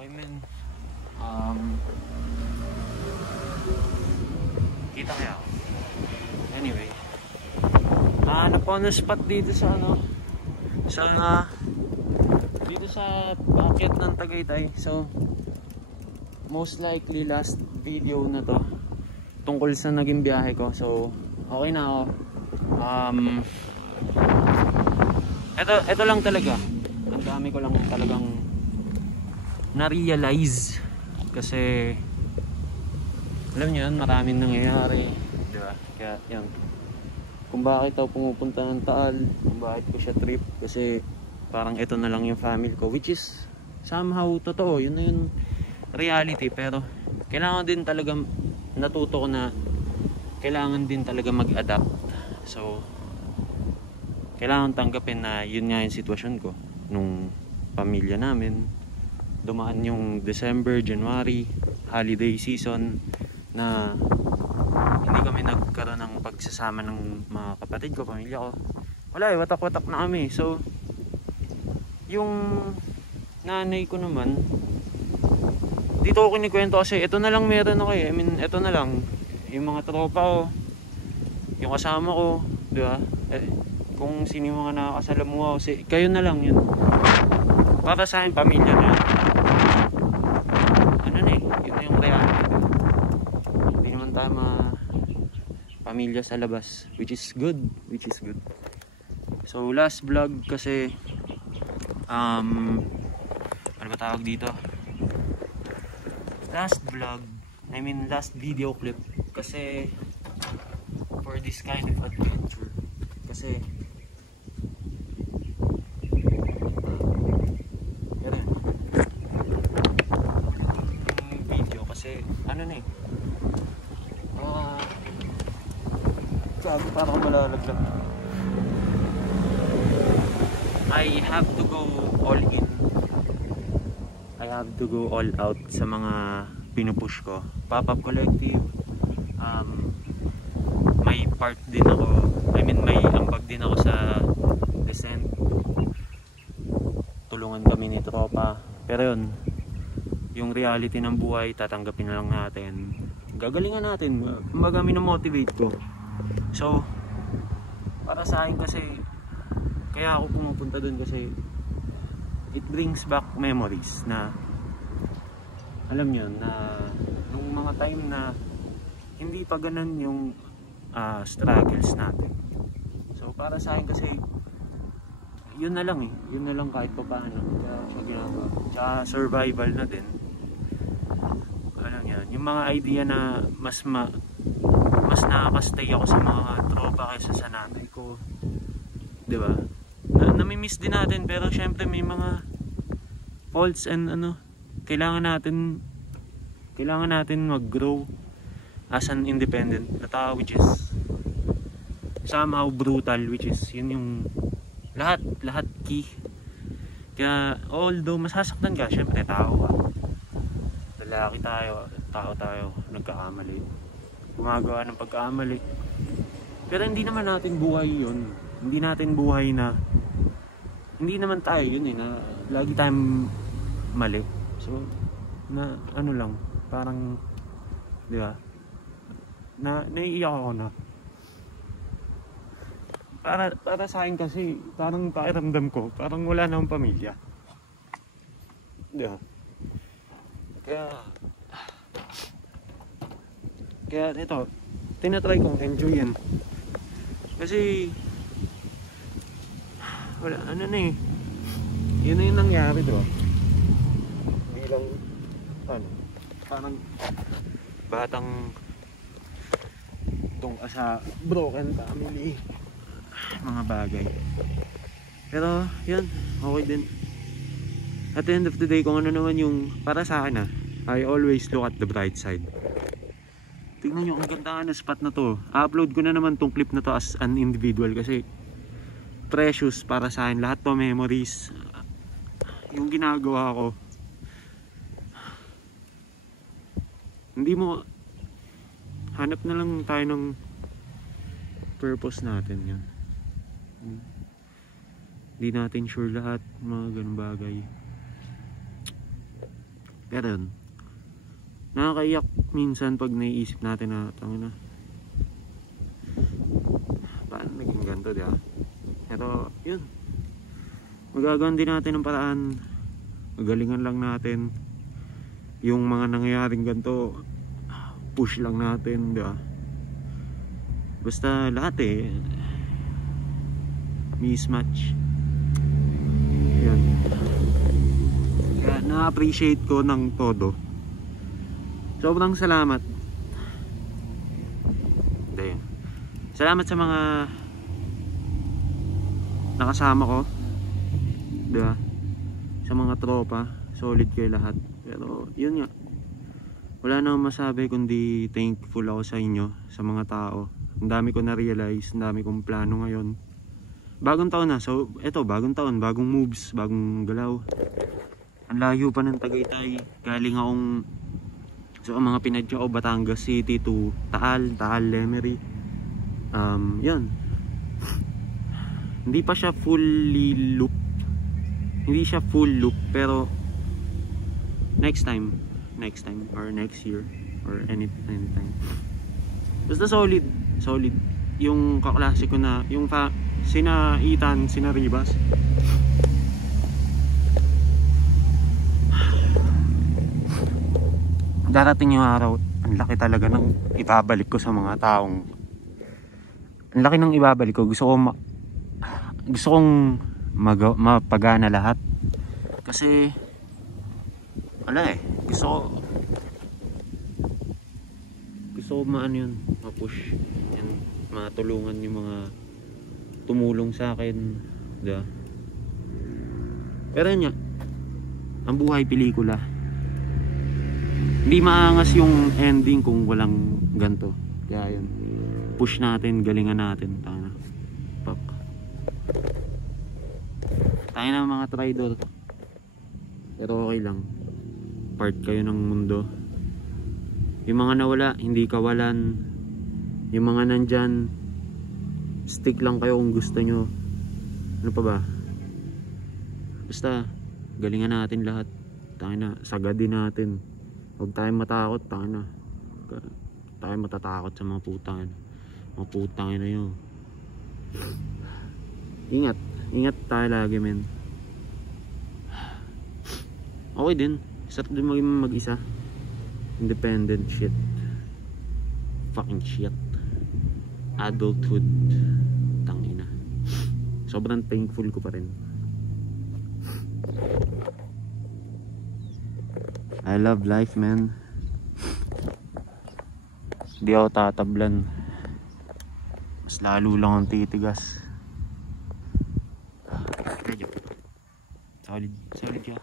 Okay men. Kita kaya ako. Anyway. Hanap ko na spot dito sa dito sa bakit ng Tagaytay. So most likely last video na to tungkol sa naging biyahe ko. So okay na ako. Ito lang talaga. Ang dami ko lang talagang na-realize kasi alam niyo yan, maraming nangyayari, di ba? Kaya yan, kung bakit ako pumupunta ng Taal, kung bakit ko siya trip, kasi parang ito na lang yung family ko, which is somehow totoo, yun na yung reality. Pero kailangan din talaga, natuto ko na kailangan din talaga mag-adapt. So kailangan tanggapin na yun nga yung sitwasyon ko nung pamilya namin. Dumaan yung December, January, holiday season na hindi kami nagkaroon ng pagsasama ng mga kapatid ko, pamilya ko. Wala eh, watak-watak na kami. So yung nanay ko naman, dito ko kinikwento kasi ito na lang meron ako eh. I mean, ito na lang yung mga tropa ko, yung kasama ko, di ba? Kung sino yung mga nakakasalamuha ko, kayo na lang yun. Para sa akin, pamilya na yun. Ano na eh, yun na yung reality. Hindi naman tama pamilya sa labas, which is good. So last vlog kasi ano ba tawag dito? Last vlog, I mean last video clip kasi for this kind of adventure. Kasi ano na eh, gago, parang malalaglag. I have to go all in. I have to go all out sa mga pinupush ko. Pop-up collective, may part din ako, I mean may ambag din ako sa descent. Tulungan kami ni tropa. Pero yun, yung reality ng buhay, tatanggapin na lang natin. Gagalingan natin. Kumbaga minomotivate ko. So, para sa akin kasi, kaya ako pumupunta dun kasi it brings back memories na, alam nyo, na nung mga time na hindi pa ganun yung struggles natin. So, para sa akin kasi, yun na lang eh. Yun na lang kahit pa paano. Kaya siya ginagawa. Tsaka survival na din. Alam yan, yung mga idea na mas nakakastay ako sa mga tropa kaysa sa nanay ko, di ba? Namimiss din natin, pero syempre may mga faults and kailangan natin mag-grow as an independent na tao, which is somehow brutal, which is yun yung lahat key. Kaya although masasaktan ka, syempre tao ka, lalaki tayo, nagkakamali, gumagawa ng pagkakamali. Pero hindi naman natin buhay yun. Hindi natin buhay na hindi naman tayo yun eh, na lagi tayong mali. So na ano lang, parang di ba, naiiyak ako na para sa akin kasi parang pakiramdam ko parang wala na akong pamilya, di ba? Kaya ito, tinatry kong enjoyin kasi wala, ano na eh, yun na yung nangyari, diba? Bilang parang batang tungka sa broken family, mga bagay. Pero yun, okay din. At the end of the day, kung ano naman yung para sa akin, I always look at the bright side. Tingnan nyo, ang ganda na spot na to. I-upload ko na naman tong clip na to as an individual kasi precious para sa akin. Lahat to memories. Yung ginagawa ko, hindi mo, hanap na lang tayo ng purpose natin yan. Hindi natin sure lahat, mga ganun bagay. Pero yun, nakakaiyak minsan pag naiisip natin na tangina, paano naging ganito, di ba? Pero yun, magagawan din natin ng paraan, magalingan lang natin yung mga nangyayaring ganito, push lang natin, di ba? Basta lahat mismatch. Yan. Kaya na-appreciate ko ng todo. Sobrang salamat. Dahil salamat sa mga nakasama ko, diba? Sa mga tropa, solid kayo lahat. Pero yun nga, wala nang masabi kundi thankful ako sa inyo, sa mga tao. Ang dami ko na-realize, ang dami kong plano ngayon. Bagong taon na, so eto, bagong taon, bagong moves, bagong galaw. Ang layo pa ng Tagaytay. Galing akong so mga pinadya ko, Batangas City to Taal, Lemery. Yan. Hindi pa siya fully loop. Hindi siya full loop, pero next time or next year or anytime. Basta solid yung kaklase ko na yung sina Ethan, sina Ribas. Darating yung araw, ang laki talaga ng ibabalik ko sa mga taong, ang laki ng ibabalik ko. Gusto kong mapagana lahat kasi wala gusto ko maano yun, mapush yan, matulungan yung mga tumulong sa akin, diba? Pero yun nga, ang buhay pelikula, hindi maangas yung ending kung walang ganto. Kaya yun, push natin, galingan natin. Tayo na mga traidor, pero okay lang, part kayo ng mundo. Yung mga nawala, hindi kawalan. Yung mga nandyan, stick lang kayo kung gusto nyo. Ano pa ba? Basta galingan natin lahat. Tayo na, sagadin natin. Huwag tayong matakot. Tayo matatakot sa mga putang na yun. Ingat tayo lagi, men. Okay din, sarap din maging mag-isa. Independent shit. Fucking shit. Adulthood. Tangina. Sobrang thankful ko pa rin. I love life, man. Hindi ako tatablan. Mas lalo lang ang titigas. Solid siya.